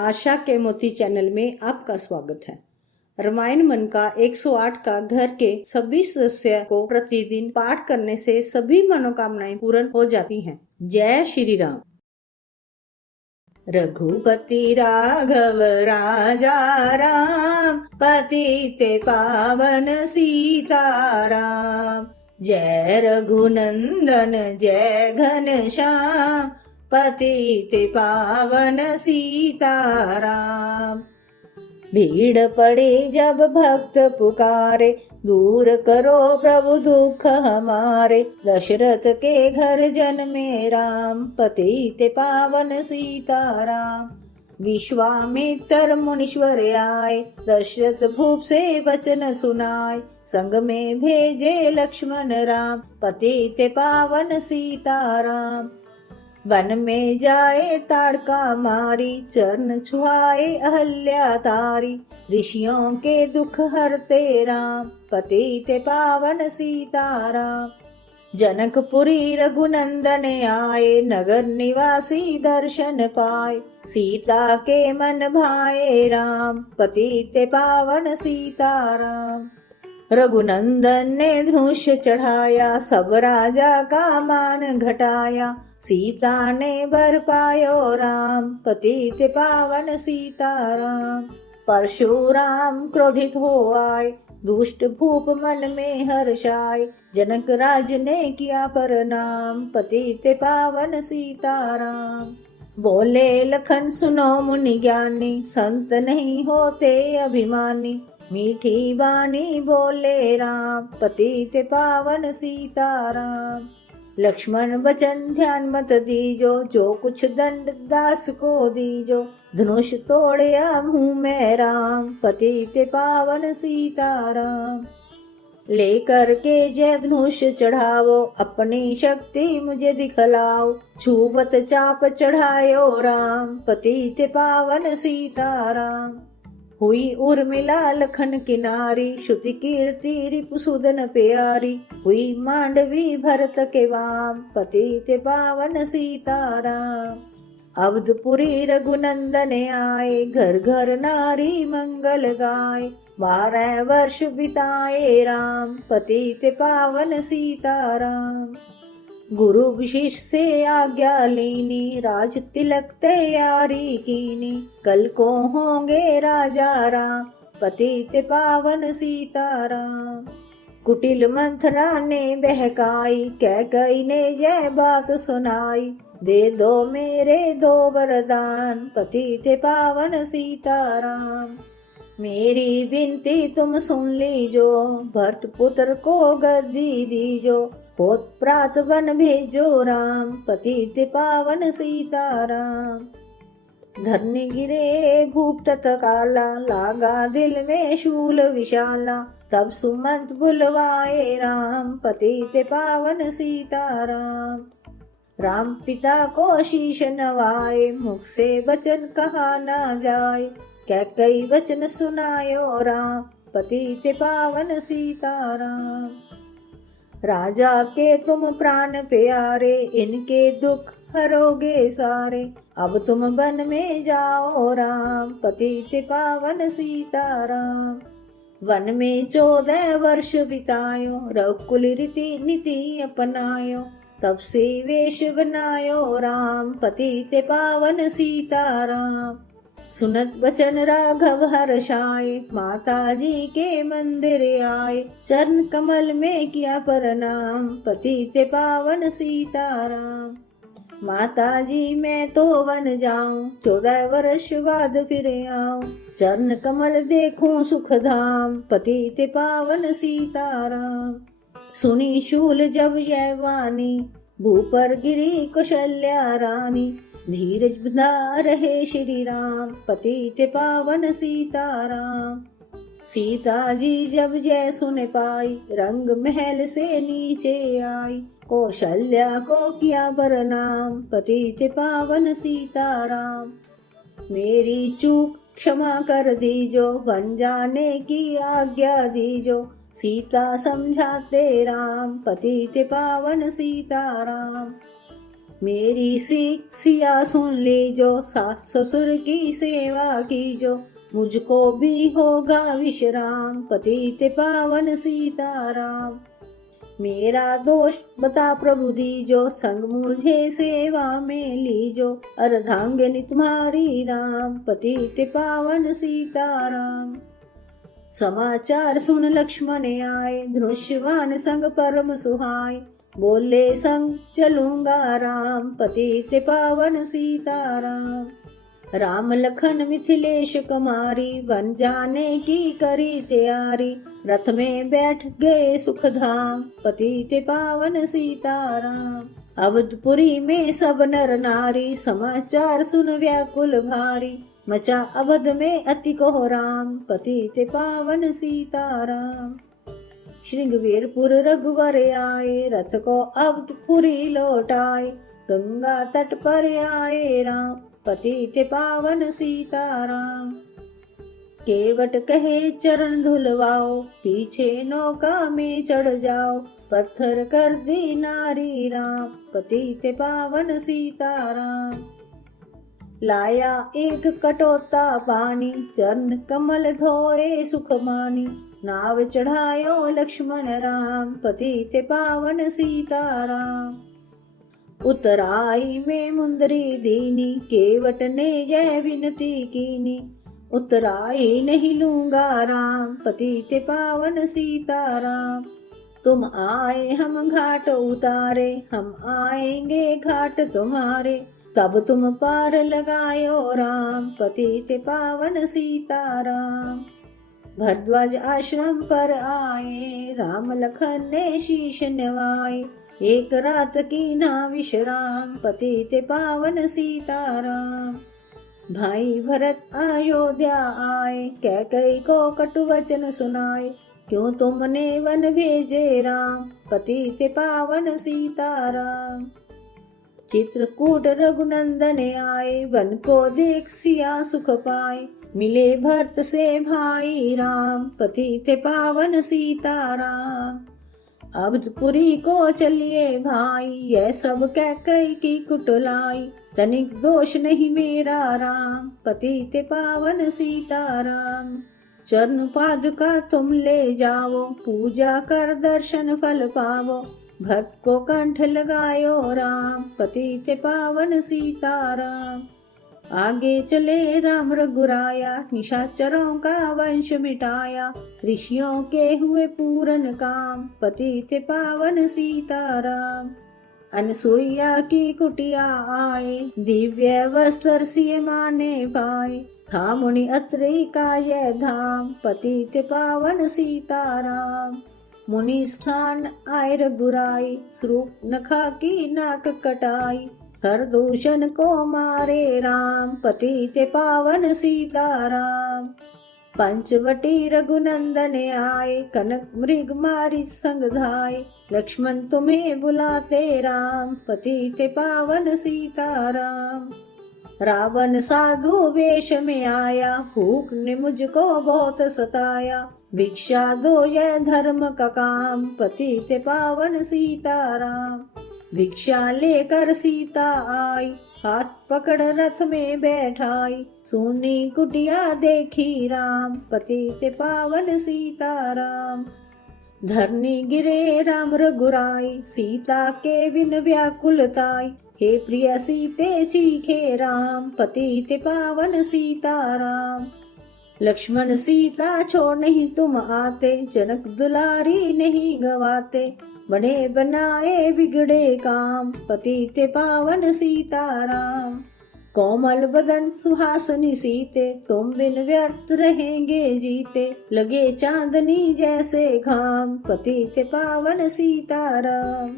आशा के मोती चैनल में आपका स्वागत है। रामायण मन का 108 का घर के सभी सदस्य को प्रतिदिन पाठ करने से सभी मनोकामनाएं पूर्ण हो जाती हैं। जय श्री राम। रघुपति राघव राजा राम, पतित पावन सीताराम। जय रघुनंदन जय घनश्याम, पतित पावन सीताराम। भीड़ पड़ी जब भक्त पुकारे, दूर करो प्रभु दुख हमारे। दशरथ के घर जन्मे राम, पतित पावन सीताराम। विश्वामित्र मुनीश्वर आए, दशरथ भूप से वचन सुनाए। संग में भेजे लक्ष्मण राम, पतित पावन सीताराम। वन में जाए ताड़का मारी, चरण छुआए अहल्या तारी। ऋषियों के दुख हरते राम, पतित पावन सीताराम। जनकपुरी रघुनंदन आए, नगर निवासी दर्शन पाए। सीता के मन भाए राम, पतित पावन सीताराम। रघुनंदन ने धनुष चढ़ाया, सब राजा का मान घटाया। सीता ने बर पायो राम, पतित पावन सीताराम। परशुराम क्रोधित हो आए, दुष्ट भूप मन में हर्षाए। जनक राज ने किया प्रणाम, पतित पावन सीताराम। बोले लखन सुनो मुनि ज्ञानी, संत नहीं होते अभिमानी। मीठी वाणी बोले राम, पतित पावन सीताराम। लक्ष्मण वचन ध्यान मत दीजो, जो कुछ दंड दास को दीजो। धनुष तोड़या मुँह में राम, पतित पावन सीताराम। लेकर के जय धनुष चढ़ावो, अपनी शक्ति मुझे दिखलाओ। छुवत चाप चढ़ायो राम, पतित पावन सीताराम। हुई उर्मिला लखन किनारी, श्रुति कीर्ति रिपुसूदन प्यारी। हुई मांडवी भरत के वाम, पतित पावन सीताराम। अवधपुरी रघुनंदन आए, घर घर नारी मंगल गाए। 12 वर्ष बिताए राम, पतित पावन सीताराम। गुरु विशेष से आज्ञा लीनी, राज तिलक तैयारी कीनी। कल को होंगे राजा राम, पतित पावन सीताराम। कुटिल मंथरा ने बहकाई, कैकेयी ने यह बात सुनाई। दे दो मेरे 2 वरदान, पतित पावन सीताराम। मेरी विनती तुम सुन लीजो, भरत पुत्र को गद्दी दीजो। पोत प्रात वन भेजो राम, पतित पावन सीताराम। धरनी गिरे भूप तत्काला, लागा दिल में शूल विशाला। तब सुमंत बुलवाए राम, पतित पावन सीताराम। राम पिता को शीश नवाए, मुख से वचन कहा ना जाए। कैकेयी वचन सुनायो राम, पतित पावन सीताराम। राजा के तुम प्राण प्यारे, इनके दुख हरोगे सारे। अब तुम वन में जाओ राम, पतित पावन सीताराम। वन में 14 वर्ष बितायो, रघुकुल रीति नीति अपनायो। तब से वेश बनायो राम, पतित पावन सीताराम। सुनत वचन राघव हर्षाए, माता जी के मंदिर आए। चरण कमल में किया प्रणाम, पतित पावन सीताराम। माता जी मैं तो वन जाऊं, 14 वर्ष बाद फिर आऊं। चरण कमल देखूं सुख धाम, पतित पावन सीताराम। सुनी शूल जब यह वाणी, भूपर गिरी कौशल्या रानी। धीरज बना रहे श्री राम, पतित पावन सीताराम। सीता जी जब जय सुन पाई, रंग महल से नीचे आई। कौशल्या को किया प्रणाम, पतित पावन सीताराम। मेरी चूक क्षमा कर दीजो, वन जाने की आज्ञा दीजो। सीता समझाते राम, पतित पावन सीताराम। मेरी सिया सुन लीजो, सास ससुर की सेवा कीजो, मुझको भी होगा विश्राम, पतित पावन सीताराम। मेरा दोष बता प्रभु दीजो, संग मुझे सेवा में लीजो, अर्धांगिनी तुम्हारी राम, पतित पावन सीताराम। समाचार सुन लक्ष्मण आए, धनुष्यवान संग परम सुहाय, बोले संग चलूंगा राम, पतित पावन सीताराम। राम लखन मिथिलेश कुमारी, वन जाने की करी तैयारी, रथ में बैठ गए सुख धाम, पतित पावन सीताराम। अवधपुरी में सब नर नारी, समाचार सुन व्याकुल भारी, मचा अवध में अति कोहराम, पतित पावन सीताराम। श्रृंगवीरपुर रघुवर आए, रथ को अवधपुरी लौटाए, गंगा तट पर आए राम, पतित पावन सीताराम। केवट कहे चरण धुलवाओ, पीछे नौका में चढ़ जाओ, पत्थर कर दी नारी राम, पतित पावन सीताराम। लाया एक कटोता पानी, चरण कमल धोए सुख मानी, नाव चढ़ायो लक्ष्मण राम, पतित पावन सीताराम। उतराई में मुंदरी दीनी, केवट ने यह विनती कीनी, उतराई नहीं लूंगा राम, पतित पावन सीताराम। तुम आए हम घाट उतारे, हम आएंगे घाट तुम्हारे, तब तुम पार लगायो राम, पतित पावन सीताराम। भरद्वाज आश्रम पर आए, राम लखन ने शीश नवाए, एक रात की ना विश्राम, पतित पावन सीताराम। भाई भरत अयोध्या आए, कैकेयी को कटु वचन सुनाए, क्यों तुमने वन भेजे राम, पतित पावन सीताराम। चित्रकूट रघुनंदन आए, वन को देख सिया सुख पाए, मिले भरत से भाई राम, पतित पावन सीताराम। अवधपुरी को चलिए भाई, यह सब कैकेयी की कुटलाई, तनिक दोष नहीं मेरा राम, पतित पावन सीताराम। चरण पादुका तुम ले जाओ, पूजा कर दर्शन फल पावो, भक्त को कंठ लगायो राम, पतित पावन सीताराम। आगे चले राम रघुराया, निशाचरों का वंश मिटाया, ऋषियों के हुए पूरन काम, पतित पावन सीताराम। अनसुईया की कुटिया आए, दिव्य वस्त्र सिय माने पाए, था मुनि अत्रि का यह धाम, पतित पावन सीताराम। मुनि स्थान आए रघुराई, स्वरूप नखा की नाक कटाई, हर दूषण को मारे राम, पतित पावन सीताराम। पंचवटी रघुनंदन आए, कनक मृग मारी संग धाय, लक्ष्मण तुम्हें बुलाते राम, पतित पावन सीताराम। रावण साधु वेश में आया, भूख ने मुझको बहुत सताया, भिक्षा दो यह धर्म का काम, पतित पावन सीताराम। भिक्षा लेकर सीता आई, हाथ पकड़ रथ में बैठाई, सोनी कुटिया देखी राम, पतित पावन सीताराम। धरनी गिरे राम रघुराई, सीता के बिन व्याकुलताई, हे प्रिय सीते चीखे राम, पतित पावन सीताराम। लक्ष्मण सीता छोड़ नहीं तुम आते, जनक दुलारी नहीं गवाते, बने बनाए बिगड़े काम, पतित पावन सीताराम। कोमल बदन सुहासनी सीते, तुम बिन व्यर्थ रहेंगे जीते, लगे चांदनी जैसे घाम, पतित पावन सीताराम।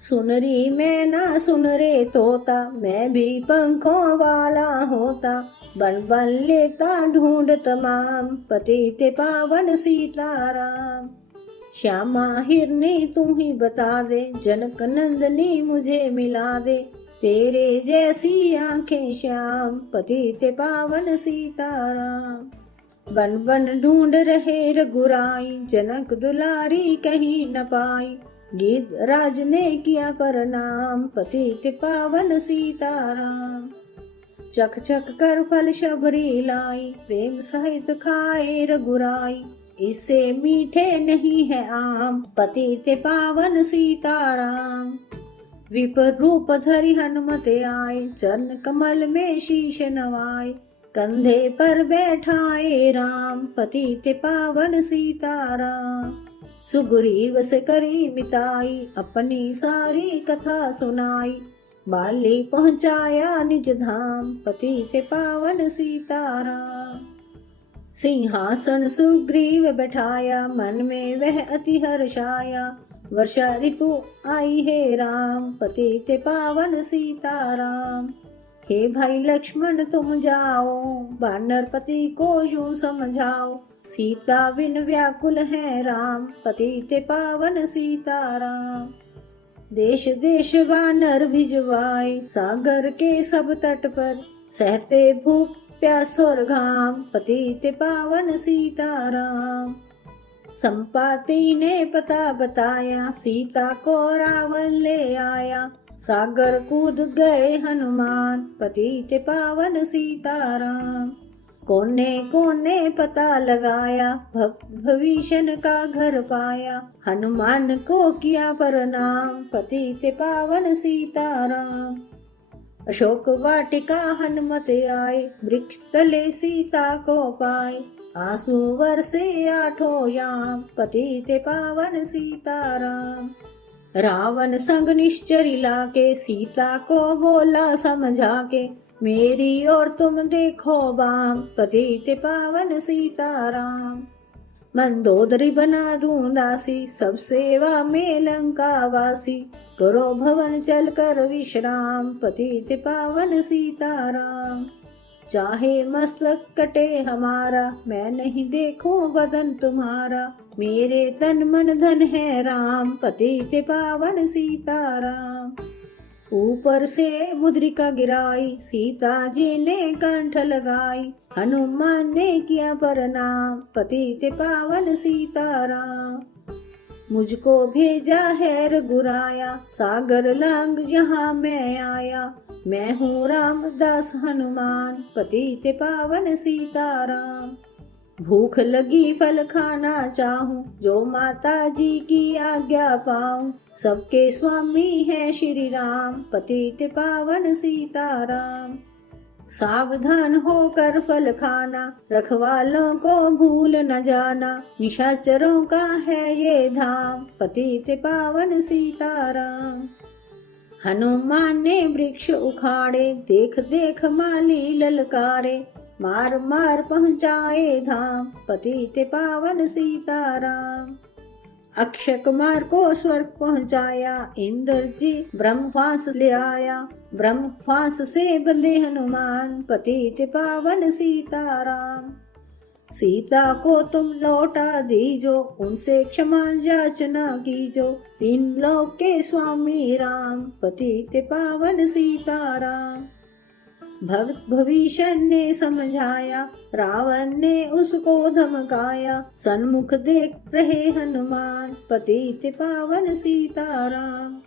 सुनरी मैना सुन रे तोता, मैं भी पंखों वाला होता, बन बन लेता ढूंढ तमाम, पतित पावन सीताराम। श्यामा हिरनी तुम ही बता दे, जनक नंदनी मुझे मिला दे, तेरे जैसी आंखें श्याम, पतित पावन सीताराम। बन बन ढूंढ रहे रघुराई, जनक दुलारी कहीं न पाई, गिरिराज ने किया प्रणाम, पतित पावन सीताराम। चख चख कर फल शबरी लाई, प्रेम सहित खाए रघुराई। इससे मीठे नहीं है आम, पतित पावन सीताराम। विपर रूप धरि हनुमत आए, चरण कमल में शीश नवाए। कंधे पर बैठाए राम, पतित पावन सीताराम। सुग्रीव से करी मिताई, अपनी सारी कथा सुनाई। बाली पहुँचाया निज धाम, पतित पावन सीताराम। सिंहासन सुग्रीव बैठाया, मन में वह अति हर्षाया। वर्षा ऋतु आई है राम, पतित पावन सीताराम। हे भाई लक्ष्मण तुम जाओ, वानर पति को यूं समझाओ। सीता बिन व्याकुल है राम, पतित पावन सीताराम। देश देश वानर भिजवाए, सागर के सब तट पर। सहते भूख प्यास और घाम, पतित पावन सीताराम। संपाति ने पता बताया, सीता को रावण ले आया। सागर कूद गए हनुमान, पतित पावन सीताराम। कोने कोने पता लगाया, भविष्य का घर पाया। हनुमान को किया प्रणाम, पतित पावन सीताराम। अशोक वाटिका हनुमत आए, वृक्ष तले सीता को पाए। आंसू बरसे आठों याम, पतित पावन सीताराम। रावण संग निश्चरी लाके, सीता को बोला समझा के। मेरी और तुम देखो बाम, पतित पावन सीताराम। मंदोदरी बना दूं दासी, सब सेवा में लंका वासी। करो भवन चल कर विश्राम, पतित पावन सीताराम। चाहे मस्तक कटे हमारा, मैं नहीं देखूं बदन तुम्हारा। मेरे तन मन धन है राम, पतित पावन सीताराम। ऊपर से मुद्रिका गिराई, सीता जी ने कंठ लगाई। हनुमान ने किया प्रणाम, पतित पावन सीताराम। मुझको भेजा है रघुराया, सागर लांग यहाँ मैं आया। मैं हूँ रामदास हनुमान, पतित पावन सीताराम। भूख लगी फल खाना चाहूं, जो माता जी की आज्ञा पाऊं। सबके स्वामी है श्री राम, पतित पावन सीताराम। सावधान होकर फल खाना, रखवालों को भूल न जाना। निशाचरों का है ये धाम, पतित पावन सीताराम। हनुमान ने वृक्ष उखाड़े, देख देख माली ललकारे। मार मार पहुँचाए धाम, पतित पावन सीताराम। अक्षय कुमार को स्वर्ग पहुँचाया, इंद्र जी ब्रह्मवास ले आया। ब्रह्मवास से बंधे हनुमान, पतित पावन सीताराम। सीता को तुम लौटा दीजो, उनसे क्षमा याचना कीजो। तीन लोक के स्वामी राम, पतित पावन सीताराम। भक्त भविष्य ने समझाया, रावण ने उसको धमकाया। सन्मुख देख रहे हनुमान, पतित पावन सीताराम।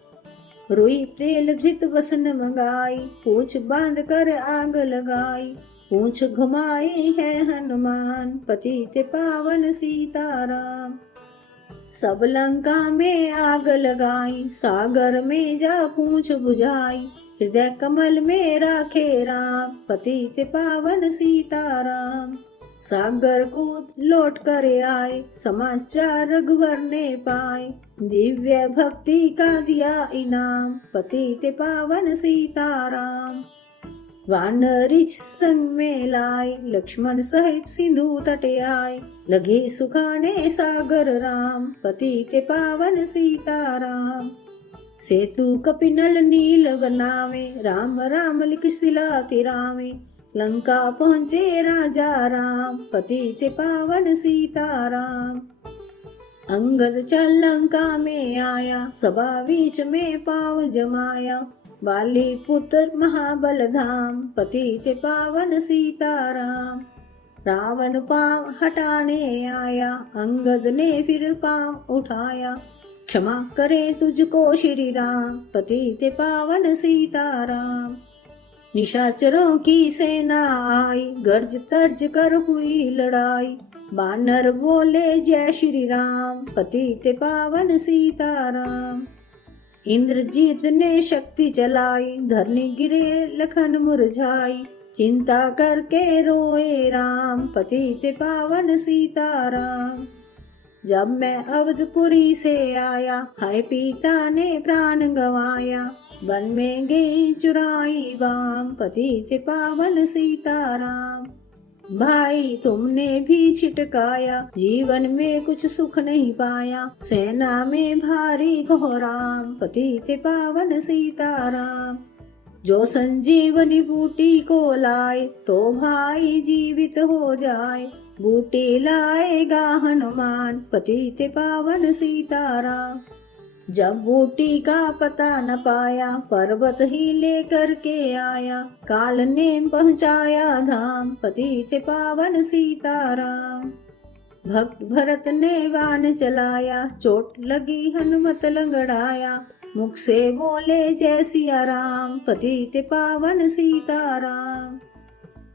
रुई तेल धृत वसन मंगाई, पूछ बांध कर आग लगाई। पूछ घुमाई है हनुमान, पतित पावन सीताराम। सब लंका में आग लगाई, सागर में जा पूछ बुझाई। हृदय कमल में राखे राम, पतित पावन सीताराम। सागर को लौट कर आए, समाचार रघुवर ने पाए। दिव्य भक्ति का दिया इनाम, पतित पावन सीताराम। वानरिच संग में लाए, लक्ष्मण सहित सिंधु तट आए। लगे सुखाने सागर राम, पतित पावन सीताराम। सेतु कपिनल नील बनावे, राम राम लिख सिला तिरावे। लंका पहुँचे राजा राम, पतित पावन सीताराम। अंगद चल लंका में आया, सभा बीच में पाँव जमाया। बाली पुत्र महाबल धाम, पतित पावन सीताराम। रावण पांव हटाने आया, अंगद ने फिर पांव उठाया। क्षमा करे तुझको श्री राम, पतित पावन सीताराम। निशाचरों की सेना आई, गर्ज तर्ज कर हुई लड़ाई। बानर बोले जय श्री राम, पतित पावन सीताराम। इंद्रजीत ने शक्ति चलाई, धरनी गिरे लखन मुरझाई। चिंता करके रोए राम, पतित पावन सीताराम। जब मैं अवधपुरी से आया, हाय पिता ने प्राण गंवाया। वन में गई चुराई बाम, पतित पावन सीताराम। भाई तुमने भी छिटकाया, जीवन में कुछ सुख नहीं पाया। सेना में भारी घोराम, पतित पावन सीताराम। जो संजीवनी बूटी को लाए, तो भाई जीवित हो जाए। बूटी लाएगा हनुमान, पतित पावन सीताराम। जब बूटी का पता न पाया, पर्वत ही लेकर के आया। काल ने पहुँचाया धाम, पतित पावन सीताराम। भक्त भरत ने बाण चलाया, चोट लगी हनुमत लंगड़ाया। मुख से बोले जय सिया राम, पतित पावन सीताराम।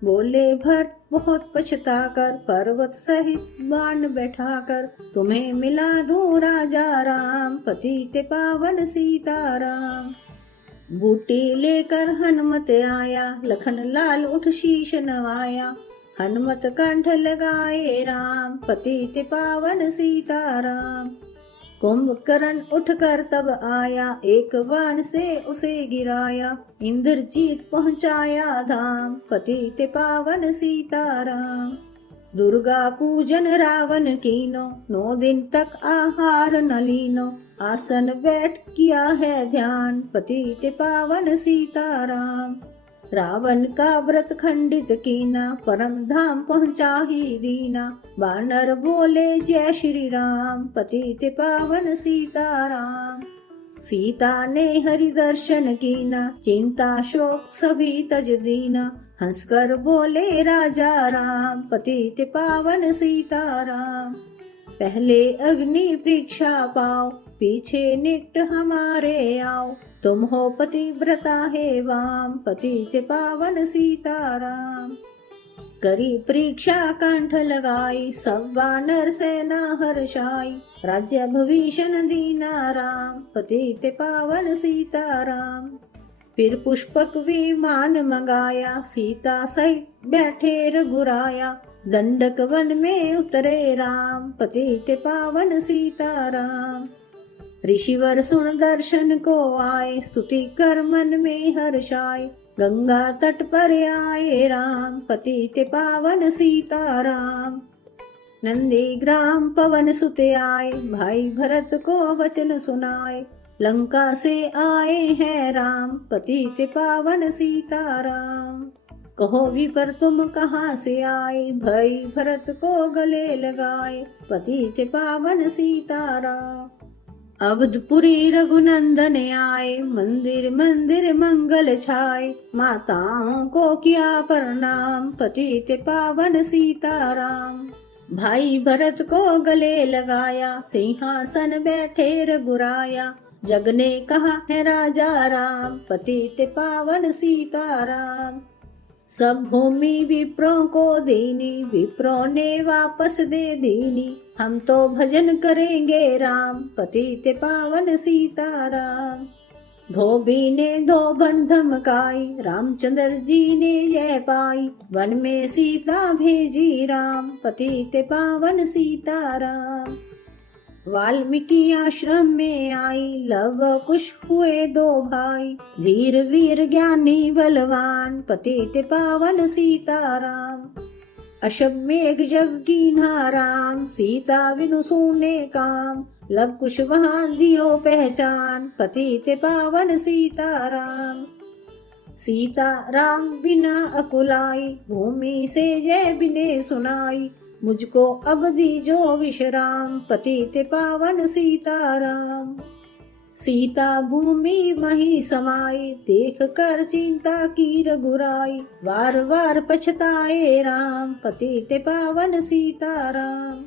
बोले भरत बहुत पछता कर, पर्वत सहित बाण बैठाकर। तुम्हें मिला दूं राजा राम, पतित पावन सीताराम। बूटी लेकर हनुमत आया, लखन लाल उठ शीश नवाया। हनुमत कंठ लगाए राम, पतित पावन सीताराम। कुंभकर्ण उठकर तब आया, एक बाण से उसे गिराया। इंद्रजीत पहुँचाया धाम, पतित पावन सीताराम। दुर्गा पूजन रावण कीनो, 9 दिन तक आहार न लीनो। आसन बैठ किया है ध्यान, पतित पावन सीताराम। रावण का व्रत खंडित कीना, परम धाम पहुँचा ही दीना। बानर बोले जय श्री राम, पतित पावन सीताराम। सीता ने हरि दर्शन कीना, चिंता शोक सभी तज दीना। हंसकर बोले राजा राम, पतित पावन सीताराम। पहले अग्नि परीक्षा पाओ, पीछे निकट हमारे आओ। तुम हो पतिव्रता है वाम, पतित पावन सीताराम। करी परीक्षा कंठ लगाई, सब वानर सेना हर्षाई। राज्य भविष्य दीना राम, पतित पावन सीताराम। फिर पुष्पक विमान मंगाया, सीता सहित बैठे रघुराया। दंडक वन में उतरे राम, पतित पावन सीताराम। ऋषिवर सुन दर्शन को आए, स्तुति कर मन में हर्षाए। गंगा तट पर आए राम, पतित पावन सीताराम। नंदी ग्राम पवन सुत आए, भाई भरत को वचन सुनाए। लंका से आए हैं राम, पतित पावन सीताराम। कहो विपर तुम कहाँ से आए, भाई भरत को गले लगाए। पतित पावन सीताराम। अवधपुरी रघुनंदन आए, मंदिर मंदिर मंगल छाए। माताओं को किया प्रणाम, पतित पावन सीताराम। भाई भरत को गले लगाया, सिंहासन बैठे रघुराया। जग ने कहा है राजा राम, पतित पावन सीताराम। सब भूमि विप्रों को दीनी, विप्रों ने वापस दे दीनी। हम तो भजन करेंगे राम, पतित पावन सीताराम। धोबी ने धोबन धमकाई, रामचंद्र जी ने यह पाई। वन में सीता भेजी राम, पतित पावन सीताराम। वाल्मीकि आश्रम में आई, लव कुश हुए 2 भाई। धीर वीर ज्ञानी बलवान, पतित पावन सीताराम। अश्वमेघ जग कीन्हा राम, सीता बिनु सूने काम। लव कुश वहाँ दियो पहचान, पतित पावन सीताराम। सीता राम बिना अकुलाई, भूमि से जय बिने सुनाई। मुझको अब दीजो विश्राम, पतित पावन सीताराम। सीता भूमि मही समाई, देख कर चिंता की रघुराई। वार वार पछताए राम, पतित पावन सीताराम।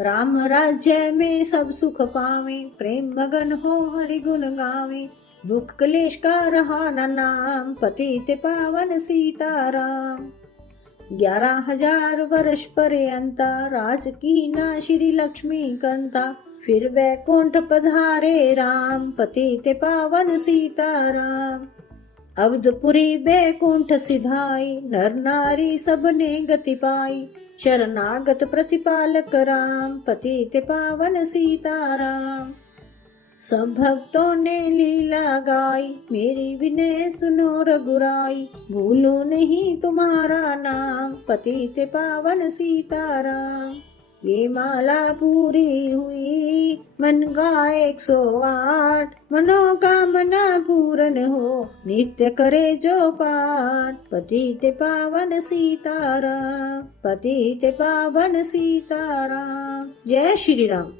राम राज्य में सब सुख पावे, प्रेम मगन हो हरि गुण गावे। दुख क्लेश का रहा न नाम, पतित पावन सीताराम। 11,000 वर्ष पर्यंता, राज की ना श्री लक्ष्मी कंता। फिर वैकुंठ पधारे राम, पतित पावन सीताराम। अवधपुरी वैकुंठ सिधाई, नर नारी सबने गति पाई। शरणागत प्रतिपालक राम, पतित पावन सीताराम। सब भक्तों ने लीला गाई, मेरी विनय सुनो रघुराई। भूलो नहीं तुम्हारा नाम, पतित पावन सीताराम। ये माला पूरी हुई, मन का 108। मनोकामना पूर्ण हो, नित्य करे जो पाठ। पतित पावन सीताराम, पतित पावन सीताराम। जय श्री राम।